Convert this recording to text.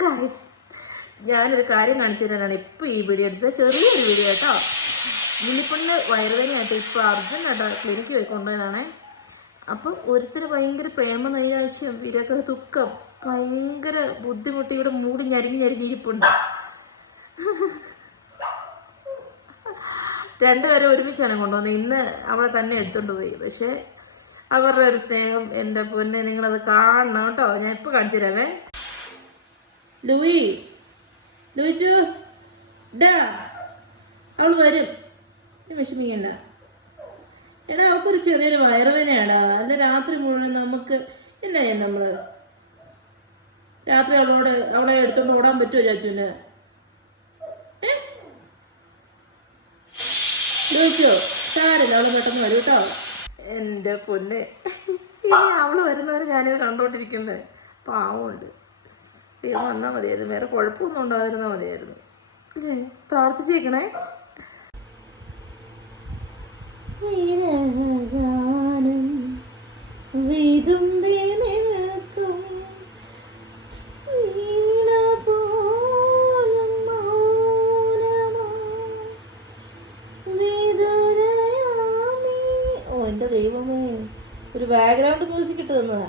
Guys, ഞാനൊരു കാര്യം കാണിച്ചു തരാനാണ് ഇപ്പോൾ ഈ വീഡിയോ എടുത്തത്. ചെറിയൊരു വീഡിയോ കേട്ടോ. ലില്ലിപ്പണ്ണിന് വയറുവേദനയായിട്ട് ഇപ്പോൾ അർജൻറ്റായിട്ട് ക്ലിനിക്ക് കൊണ്ടുപോയതാണേ. അപ്പം ഒരുത്തര് ഭയങ്കര പ്രേമ നൈരാശ്യം, വിരക ദുഃഖം, ഭയങ്കര ബുദ്ധിമുട്ടി ഇവിടെ മൂടി ഞരിഞ്ഞിരിപ്പുണ്ട്. രണ്ടുപേരും ഒരുമിച്ചാണ് കൊണ്ടുവന്നത്. ഇന്ന് അവളെ തന്നെ എടുത്തുകൊണ്ട് പോയി. പക്ഷെ അവരുടെ ഒരു സ്നേഹം എൻ്റെ പൊന്നെ, നിങ്ങളത് കാണണം കേട്ടോ. ഞാൻ ഇപ്പൊ കാണിച്ചു തരാവേ. ലൂയിച്ചു ഡാ, അവള് വരും, വിഷമിക്കണ്ട. എടാ, അവൾക്കൊരു ചെറിയൊരു വയറുവേദനയാടാ. അല്ല രാത്രി മുഴുവൻ നമുക്ക് എന്നാ ചെയ്യാൻ? നമ്മള് രാത്രി അവളെ എടുത്തോണ്ട് ഓടാൻ പറ്റുമോ ചാച്ചുവിന്? ചോദിച്ചോ? സാരില്ല, അവള് പെട്ടെന്ന് വരും കേട്ടോ. എൻ്റെ പൊന്നെ, ഇനി അവള് വരുന്നവരെ ഞാനിത് കണ്ടോണ്ടിരിക്കുന്നത്. പാവമുണ്ട്. ദൈവം വന്നാൽ മതിയായിരുന്നു, വേറെ കുഴപ്പമൊന്നും ഉണ്ടായിരുന്നാൽ മതിയായിരുന്നു. പ്രാർത്ഥിച്ചേക്കണേ. ഓ എൻ്റെ ദൈവമേ, ഒരു ബാക്ക്ഗ്രൗണ്ട് മ്യൂസിക് ഇട്ട് തന്നതാ.